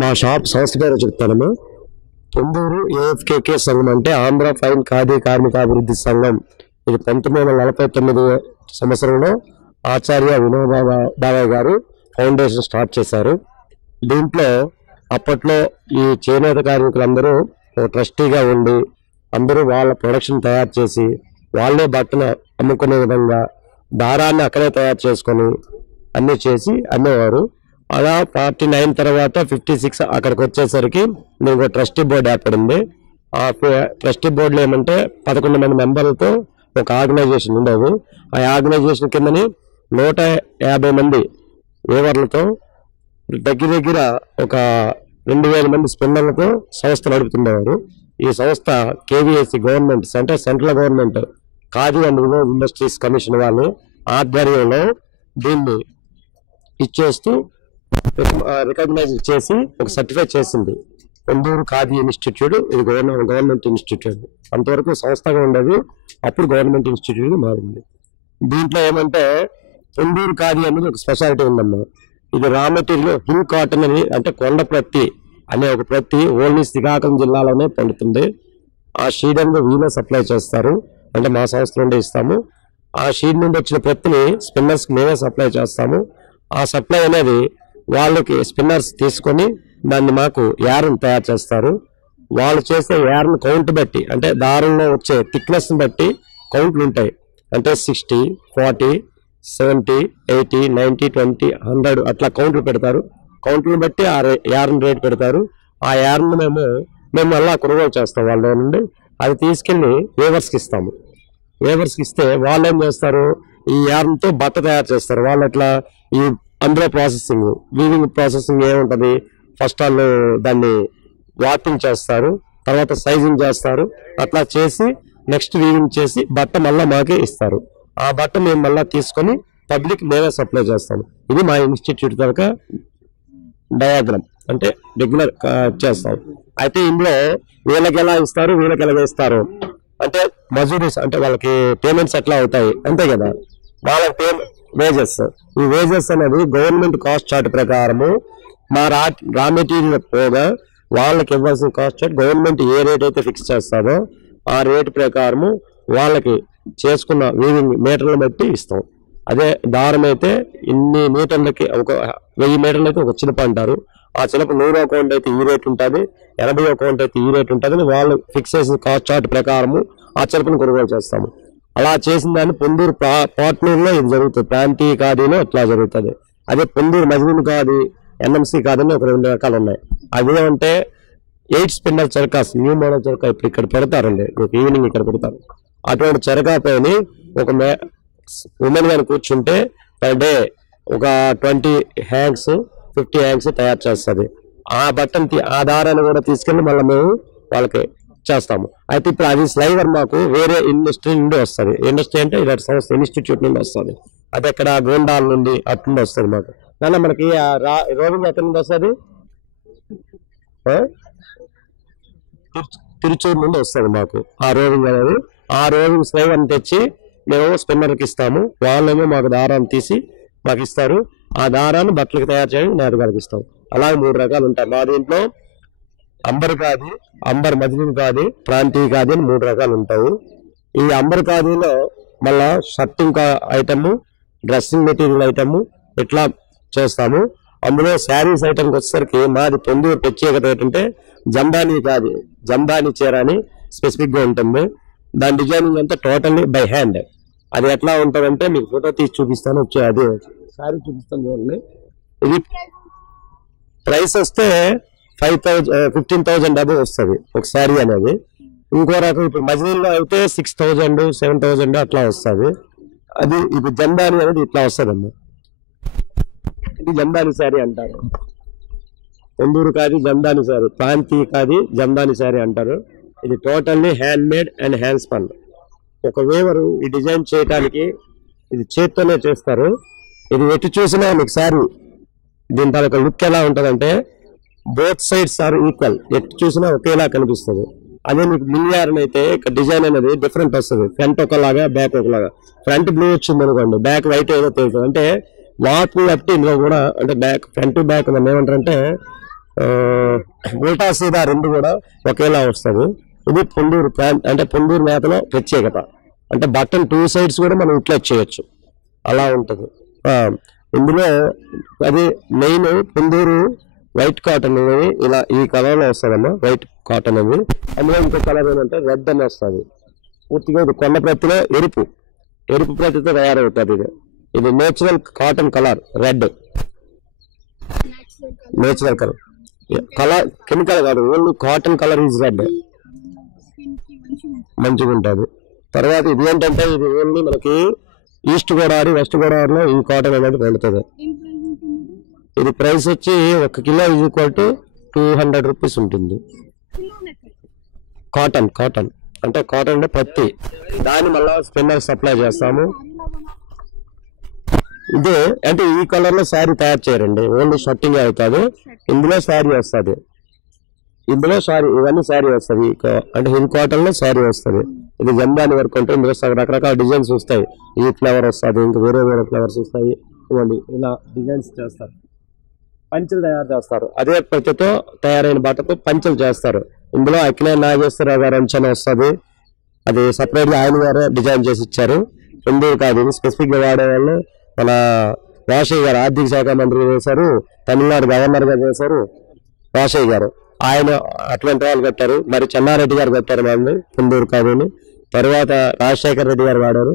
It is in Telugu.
మా షాప్ సంస్థ పేరు చెప్తాను. పొందూరు ఏఎఫ్కేకే సంఘం అంటే ఆంధ్ర ఫైన్ ఖాదీ కార్మికాభివృద్ధి సంఘం. ఇది 1949 సంవత్సరంలో ఆచార్య వినోబాబాయ్ గారు ఫౌండేషన్ స్టార్ట్ చేశారు. దీంట్లో అప్పట్లో ఈ చేనేత కార్మికులందరూ ట్రస్టీగా ఉండి అందరూ వాళ్ళ ప్రొడక్షన్ తయారు చేసి వాళ్ళే బట్టలు అమ్ముకునే విధంగా దారాన్ని అక్కడే తయారు చేసుకొని అన్నీ చేసి అమ్మేవారు. అలా 49 తర్వాత 56 అక్కడికి వచ్చేసరికి మీకు ట్రస్టీ బోర్డు ఏర్పడింది. ఆ ట్రస్టీ బోర్డులో ఏమంటే 11 మంది మెంబర్లతో ఒక ఆర్గనైజేషన్ ఉండేది. ఆ ఆర్గనైజేషన్ కిందని 150 మంది వేవర్లతో దగ్గర ఒక 2000 మంది స్పిన్నర్లతో సంస్థ నడుపుతుండేవారు. ఈ సంస్థ కేవీఎస్సీ గవర్నమెంట్ అంటే central government khadi and village industries commission వాళ్ళు ఆధ్వర్యంలో దీన్ని ఇచ్చేస్తూ రికగ్నైజ్ చేసి ఒక సర్టిఫై చేసింది. పొందూరు ఖాదీ ఇన్స్టిట్యూట్, ఇది గవర్నమెంట్ ఇన్స్టిట్యూట్. అంతవరకు సంస్థగా ఉండేది, అప్పుడు గవర్నమెంట్ ఇన్స్టిట్యూట్ మారింది. దీంట్లో ఏమంటే పొందూరు ఖాదీ అనేది ఒక స్పెషాలిటీ ఉందమ్మా. ఇది రా మెటీరియల్ హిల్ కాటన్ అని అంటే కొండ ప్రత్తి అనే ఒక ప్రత్తి ఓన్లీ శ్రీకాకుళం జిల్లాలోనే పండుతుంది. ఆ షీడ్ అనేది వీళ్ళే సప్లై చేస్తారు, అంటే మా సంస్థ నుండి ఇస్తాము. ఆ షీడ్ నుండి వచ్చిన ప్రత్తిని స్పిన్నర్స్కి మేమే సప్లై చేస్తాము. ఆ సప్లై అనేది వాళ్ళకి స్పిన్నర్స్ తీసుకొని దాన్ని మాకు యార్న్ తయారు చేస్తారు. వాళ్ళు చేసే యార్న్ కౌంట్ బట్టి అంటే దారంలో వచ్చే థిక్నెస్ని బట్టి కౌంట్లు ఉంటాయి. అంటే 60, 40, 70, 80, 90, 20, 100 అట్లా కౌంట్లు పెడతారు. కౌంట్లను బట్టి ఆ యార్న్ రేట్ పెడతారు. ఆ యార్న్ మేము అలా కొనుగోలు చేస్తాం వాళ్ళ నుండి. అది తీసుకెళ్ళి వేవర్స్కి ఇస్తాము. వేవర్స్కి ఇస్తే వాళ్ళు ఏం చేస్తారు, ఈ యార్న్తో బట్ట తయారు చేస్తారు. వాళ్ళు అట్లా ఈ అందులో ప్రాసెసింగ్ వీవింగ్ ప్రాసెసింగ్ ఏముంటుంది, ఫస్ట్ వాళ్ళు దాన్ని వార్పింగ్ చేస్తారు, తర్వాత సైజింగ్ చేస్తారు. అట్లా చేసి నెక్స్ట్ వీవింగ్ చేసి బట్ట మళ్ళీ మాకే ఇస్తారు. ఆ బట్ట మేము మళ్ళీ తీసుకొని పబ్లిక్ మేమే సప్లై చేస్తాము. ఇది మా ఇన్స్టిట్యూట్ తరక డయాగ్రామ్ అంటే రెగ్యులర్ చేస్తాం. అయితే ఇందులో వీళ్ళకి ఎలా ఇస్తారు, వీళ్ళకి ఎలా ఇస్తారు అంటే మజూరీస్ అంటే వాళ్ళకి పేమెంట్స్ ఎట్లా అవుతాయి అంతే కదా. వాళ్ళకి వేజెస్, ఈ వేజెస్ అనేది గవర్నమెంట్ కాస్ట్ చార్ట్ ప్రకారము మా రా మెటీరియల్ పోగా వాళ్ళకి ఇవ్వాల్సిన కాస్ట్ చార్ట్ గవర్నమెంట్ ఏ రేట్ అయితే ఫిక్స్ చేస్తారో ఆ రేట్ ప్రకారము వాళ్ళకి చేసుకున్న వీవింగ్ మీటర్లను బట్టి ఇస్తాం. అదే దారం అయితే ఇన్ని మీటర్లకి ఒక 1000 మీటర్లు అయితే ఒక చిలుపు అంటారు. ఆ చిలుపు 100 అకౌంట్ అయితే ఈ రేట్ ఉంటుంది, 80 అకౌంట్ అయితే ఈ రేట్ ఉంటుంది. వాళ్ళు ఫిక్స్ చేసిన కాస్ట్ చార్ట్ ప్రకారము ఆ చిలుపుని కొనుగోలు చేస్తాము. అలా చేసిన దాన్ని పొందూరు పాట్నూరులో ఇది జరుగుతుంది, ప్రాంతీయ ఖాదీలో ఇట్లా జరుగుతుంది. అదే పొందూరు మజ్లిన్ ఖాదీ, ఎన్ఎంసీ ఖాదీలో ఒక 2 రకాలు ఉన్నాయి. అదేమంటే 8 స్పిన్నర్ చరకాస్, న్యూ మోడల్ చరకా ఇప్పుడు ఇక్కడ పెడతారండి, ఈవినింగ్ ఇక్కడ పెడతారు. అటువంటి చరకా పైన ఒక ఉమెన్ గాని కూర్చుంటే పర్ డే ఒక 20 హ్యాంగ్స్ 50 హ్యాంగ్స్ తయారు చేస్తుంది. ఆ బట్టను ఆ దారాన్ని కూడా తీసుకెళ్ళి మళ్ళీ మేము వాళ్ళకి చేస్తాము. అయితే ఇప్పుడు అది స్లైవర్ మాకు వేరే ఇండస్ట్రీ నుండి వస్తుంది. ఇండస్ట్రీ అంటే ఇలాంటి సంస్థ ఇన్స్టిట్యూట్ నుండి వస్తుంది. అది అక్కడ గోండాల నుండి అట్నుండి వస్తుంది మాకు. కానీ మనకి రోవింగ్ ఎక్కడి నుండి వస్తుంది, తిరుచూరు నుండి వస్తుంది మాకు ఆ రోవింగ్ అనేది. ఆ రోవింగ్ స్లైవర్ని తెచ్చి మేము స్పిన్నర్కి ఇస్తాము. వాళ్ళేమో మాకు దారాన్ని తీసి మాకు ఇస్తారు. ఆ దారాన్ని బట్టలకు తయారు చేయడం నేతగారికి ఇస్తాం. అలాగే 3 రకాలు ఉంటాయి మా దీంట్లో. అంబర్ ఖాదీ, అంబర్ మజ్లిన్ ఖాదీ, ప్రాంతీయ ఖాదీ అని 3 రకాలు ఉంటాయి. ఈ అంబర్ ఖాదీలో మళ్ళా shirting item, dressing material item ఇట్లా చేస్తాము. అందులో శారీస్ ఐటమ్కి వచ్చేసరికి మాది పొందూరు ప్రత్యేకత ఏంటంటే జంబానీ ఖాదీ, జంబానీ చీర అని స్పెసిఫిక్గా ఉంటుంది. దాని డిజైనింగ్ అంతా టోటల్లీ బై హ్యాండ్. అది ఎట్లా ఉంటుందంటే మీకు ఫోటో తీసి చూపిస్తాను, అదే శారీ చూపిస్తాను చూడండి. ఇది ప్రైస్ వస్తే 15,000 అబౌవ్ వస్తుంది ఒక శారీ అనేది. ఇంకో రకం ఇప్పుడు మజ్లిన్లో అయితే 6,000, 7,000 అట్లా వస్తుంది. అది ఇప్పుడు జంబానీ అనేది ఇట్లా వస్తుంది అమ్మ. ఇది జంబానీ శారీ అంటారు. పొందూరు ఖాదీ జంబానీ శారీ, ప్రాంతీయ ఖాదీ జంబానీ శారీ అంటారు. ఇది totally hand made and hand spun. ఒక వేవరు ఈ డిజైన్ చేయడానికి ఇది చేత్తోనే చేస్తారు. ఇది ఎటు చూసినా మీకు శారీ దీని తాలూకా లుక్ ఎలా ఉంటుందంటే బోత్ సైడ్స్ ఆర్ ఈక్వల్, ఎటు చూసినా ఒకేలా కనిపిస్తుంది. అదే మీకు మిలియారన్ అయితే డిజైన్ అనేది డిఫరెంట్ వస్తుంది. ఫ్రంట్ ఒకలాగా బ్యాక్ ఒకలాగా. ఫ్రంట్ బ్లూ వచ్చింది అనుకోండి, బ్యాక్ వైట్ ఏదో తెలుస్తుంది. అంటే వాటిని బట్టి ఇందులో కూడా అంటే బ్యాక్ ఫ్రంట్ బ్యాక్ ఏమంటారంటే ఉల్టా సీదా రెండు కూడా ఒకేలా వస్తుంది. ఇది పొందూరు ప్యాంట్ అంటే పొందూరు నేతలో ప్రత్యేకత. అంటే బటన్ 2 సైడ్స్ కూడా మనం ఇట్లా చేయొచ్చు, అలా ఉంటుంది. ఇందులో అది మెయిన్ పొందూరు వైట్ కాటన్ అనేది ఇలా ఈ కలర్ లో వస్తుందమ్మా, వైట్ కాటన్ అనేది. అందులో ఇంకో కలర్ ఏంటంటే రెడ్ అని వస్తుంది. పూర్తిగా ఇది కొండ ప్రతిలో ఎరుపు ప్రతితో తయారవుతుంది. ఇది natural cotton colour, red natural colour chemical కాదు, only cotton colour is red, మంచిగా ఉంటుంది. తర్వాత ఇది ఏంటంటే ఇది ఓన్లీ మనకి ఈస్ట్ గోదావరి వెస్ట్ గోదావరిలో ఈ కాటన్ అనేది పండుతుంది. ఇది ప్రైస్ వచ్చి 1 కిలో = 200 రూపీస్ ఉంటుంది. కాటన్ అంటే కాటన్ అంటే పత్తి, దాన్ని మళ్ళీ స్పిన్నర్ సప్లై చేస్తాము. ఇదే అంటే ఈ కలర్ లో శారీ తయారు చేయరండి, ఓన్లీ షర్టింగ్ అవుతుంది. ఇందులో శారీ వస్తుంది, ఇవన్నీ శారీ వస్తుంది. అంటే హిల్ కాటన్ లో శారీ వస్తుంది. ఇది జంబాని వర్క్ అంటే ఇందులో రకరకాల డిజైన్స్ వస్తాయి. ఈ ఫ్లవర్ వస్తుంది, ఇంకా వేరే ఫ్లవర్స్ వస్తాయి. ఇవ్వండి ఇలా డిజైన్స్ చేస్తారు, పంచెలు తయారు చేస్తారు. అదే పత్తితో తయారైన బట్టతో పంచెలు చేస్తారు. ఇందులో అక్కినేని నాగేశ్వరరావు గారు అంచనా వస్తుంది, అది సపరేట్ గా ఆయన గారు డిజైన్ చేసి ఇచ్చారు. పొందూరు కాదు, ఇది స్పెసిఫిక్ గా వాడేవాళ్ళు మన రాజశేఖర్ గారు ఆర్థిక శాఖ మంత్రి చేశారు, తమిళనాడు గవర్నర్ గా చేశారు రాజశేఖర్ గారు. ఆయన అటువంటి వాళ్ళు కట్టారు. మరి చెన్నారెడ్డి గారు కట్టారు మనది పొందూరు కాదని. తర్వాత రాజశేఖర్ రెడ్డి గారు వాడారు.